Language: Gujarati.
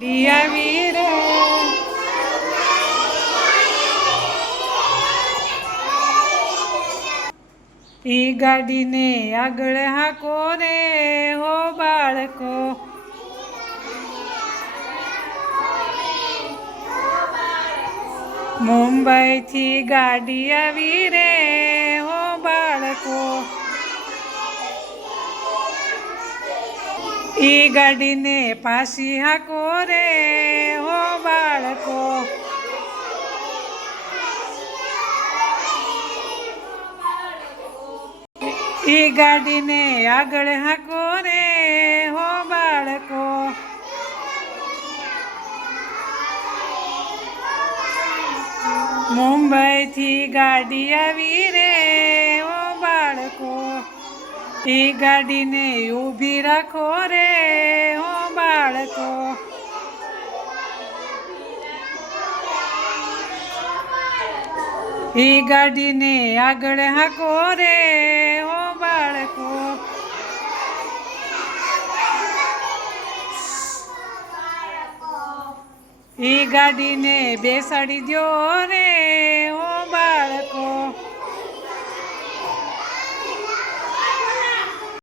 આવી રે ઈ ગાડીને આગળ હાકો રે હો બાળકો. મુંબઈથી ગાડી આવી રે હો બાળકો. ઈ ગાડીને પાછી હાકો રે હો બાળકો. ઈ ગાડીને આગળ હાકો રે હો બાળકો. મુંબઈથી ગાડી આવી રે હો બાળકો. ઈ ગાડીને ઊભી રાખો રે હો બાળકો. ઈ ગાડીને આગળ હાકો રે હો બાળકો. ઈ ગાડીને બેસાડી દ્યો રે હો